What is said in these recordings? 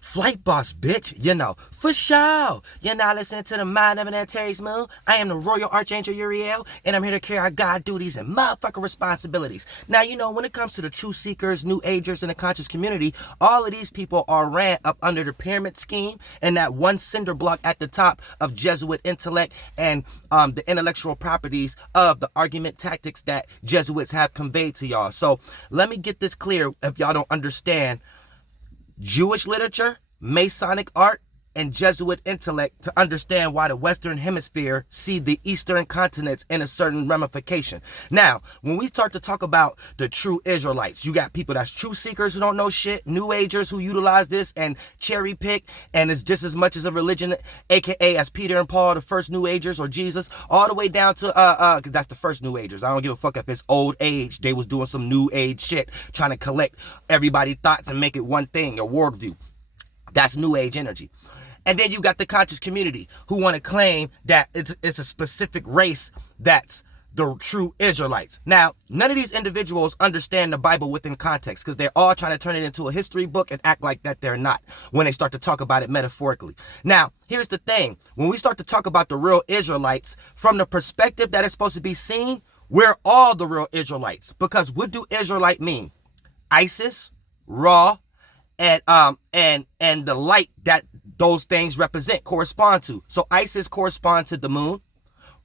Flight boss, bitch, for sure. You're not listening to the mind of an Terry's Moon. I am the Royal Archangel Uriel, and I'm here to carry out God duties and motherfucking responsibilities. Now, when it comes to the true seekers, new agers, and the conscious community, all of these people are ran up under the pyramid scheme and that one cinder block at the top of Jesuit intellect and the intellectual properties of the argument tactics that Jesuits have conveyed to y'all. So let me get this clear if y'all don't understand Jewish literature, Masonic art, and Jesuit intellect to understand why the Western Hemisphere see the Eastern continents in a certain ramification. Now, when we start to talk about the true Israelites, you got people that's true seekers who don't know shit, New Agers who utilize this and cherry pick, and it's just as much as a religion, aka as Peter and Paul, the first New Agers, or Jesus, all the way down to because that's the first New Agers. I don't give a fuck if it's old age. They was doing some New Age shit, trying to collect everybody's thoughts and make it one thing, a worldview. That's New Age energy. And then you got the conscious community who want to claim that it's a specific race that's the true Israelites. Now, none of these individuals understand the Bible within context because they're all trying to turn it into a history book and act like that they're not when they start to talk about it metaphorically. Now, here's the thing. When we start to talk about the real Israelites, from the perspective that it's supposed to be seen, we're all the real Israelites. Because what do Israelite mean? Isis, Ra, and the light that those things correspond to. So Isis corresponds to the moon.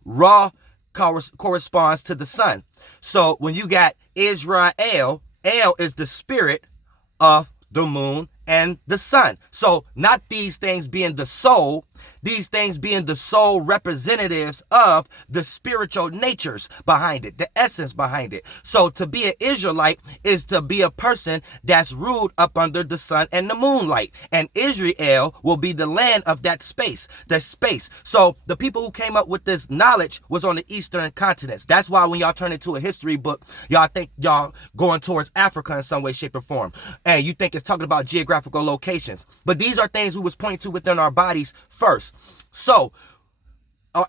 Ra corresponds to the sun. So when you got Isreal, El is the spirit of the moon and the sun. So not these things being the soul, these things being the sole representatives of the spiritual natures behind it, the essence behind it. So to be an Israelite is to be a person that's ruled up under the sun and the moonlight. And Isreal will be the land of that space, the space. So the people who came up with this knowledge was on the eastern continents. That's why when y'all turn into a history book, y'all think y'all going towards Africa in some way, shape, or form. And you think it's talking about geographical locations. But these are things we was pointing to within our bodies first. So,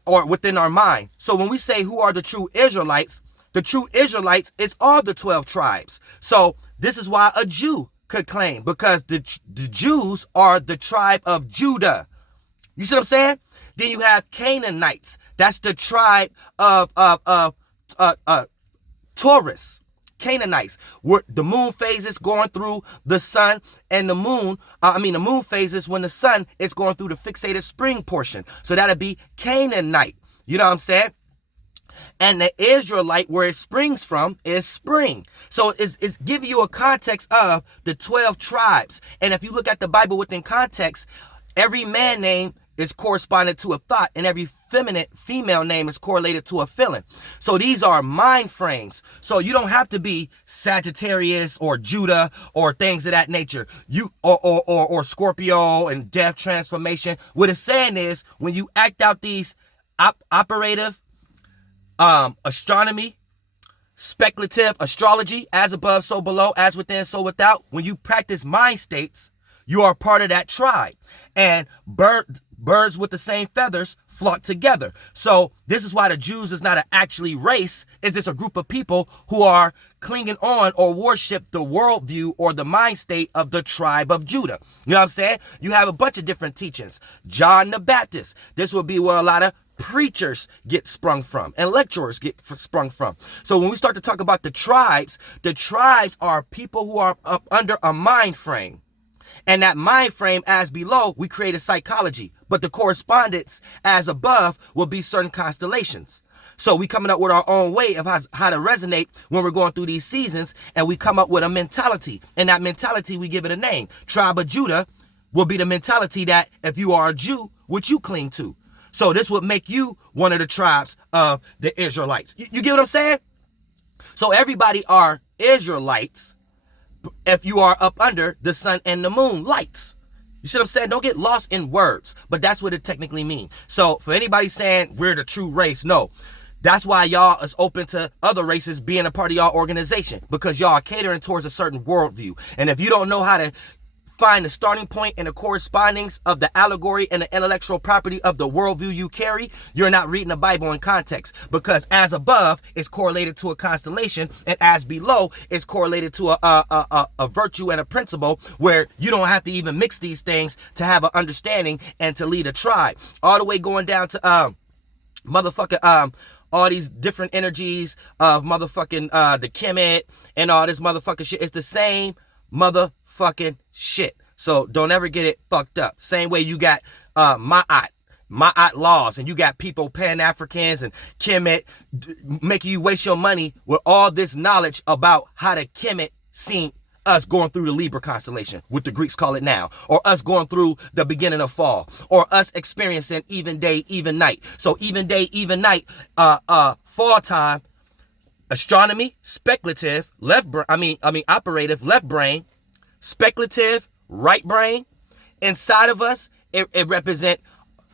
or within our mind. So when we say who are the true Israelites is all the 12 tribes. So this is why a Jew could claim, because the Jews are the tribe of Judah. You see what I'm saying? Then you have Canaanites. That's the tribe of Taurus. Canaanites, where the moon phases going through the sun, and the moon phases when the sun is going through the fixated spring portion. So that'd be Canaanite. You know what I'm saying? And the Israelite, where it springs from, is spring. So it's giving you a context of the 12 tribes. And if you look at the Bible within context, every man name is corresponded to a thought, and every female name is correlated to a feeling. So these are mind frames. So you don't have to be Sagittarius or Judah or things of that nature. You or Scorpio and death transformation. What it's saying is when you act out these operative astronomy, speculative astrology, as above, so below, as within, so without, when you practice mind states, you are part of that tribe. And birds with the same feathers flock together. So this is why the Jews is not an actually race. Is this a group of people who are clinging on or worship the worldview or the mind state of the tribe of Judah? You know what I'm saying? You have a bunch of different teachings. John the Baptist. This will be where a lot of preachers get sprung from and lecturers get sprung from. So when we start to talk about the tribes are people who are up under a mind frame. And that mind frame as below, we create a psychology. But the correspondence as above will be certain constellations. So we coming up with our own way of how to resonate when we're going through these seasons. And we come up with a mentality. And that mentality, we give it a name. Tribe of Judah will be the mentality that if you are a Jew, which you cling to. So this would make you one of the tribes of the Israelites. You get what I'm saying? So everybody are Israelites if you are up under the sun and the moon lights. You see what I'm saying? Don't get lost in words, but that's what it technically means. So for anybody saying we're the true race, no. That's why y'all is open to other races being a part of y'all organization, because y'all are catering towards a certain worldview. And if you don't know how to find the starting point and the correspondings of the allegory and the intellectual property of the worldview you carry, you're not reading the Bible in context. Because as above is correlated to a constellation, and as below is correlated to a virtue and a principle, where you don't have to even mix these things to have an understanding and to lead a tribe. All the way going down to all these different energies of motherfucking the Kemet and all this motherfucking shit. It's the same motherfucking shit. So don't ever get it fucked up. Same way you got Ma'at laws, and you got people, Pan-Africans and Kemet, making you waste your money with all this knowledge about how the Kemet seen us going through the Libra constellation, what the Greeks call it now, or us going through the beginning of fall, or us experiencing even day, even night. So even day, even night, fall time, astronomy, speculative, operative, left brain, speculative, right brain. Inside of us, it represent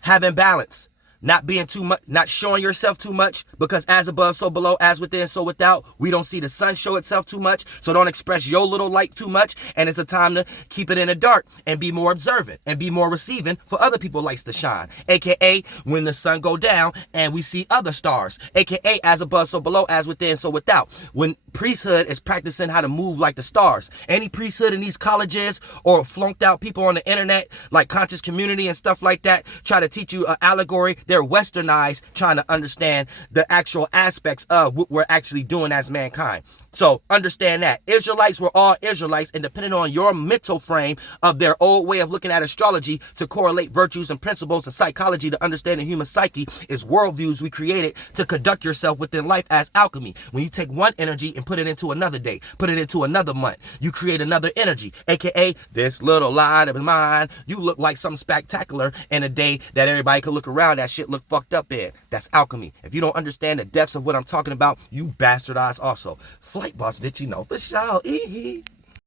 having balance. Not being too much, not showing yourself too much, because as above, so below, as within, so without. We don't see the sun show itself too much, so don't express your little light too much. And it's a time to keep it in the dark and be more observant and be more receiving for other people's lights to shine. AKA when the sun go down and we see other stars. AKA as above, so below, as within, so without. When priesthood is practicing how to move like the stars. Any priesthood in these colleges or flunked out people on the internet, like Conscious Community and stuff like that, try to teach you an allegory. They're westernized, trying to understand the actual aspects of what we're actually doing as mankind. So understand that Israelites were all Israelites, and depending on your mental frame of their old way of looking at astrology to correlate virtues and principles and psychology to understand the human psyche, is worldviews we created to conduct yourself within life as alchemy. When you take one energy and put it into another day, put it into another month, you create another energy, aka this little line of mine. You look like something spectacular in a day that everybody could look around that shit look fucked up in. That's alchemy. If you don't understand the depths of what I'm talking about, you bastardize also. Flight boss, bitch, you know for sure.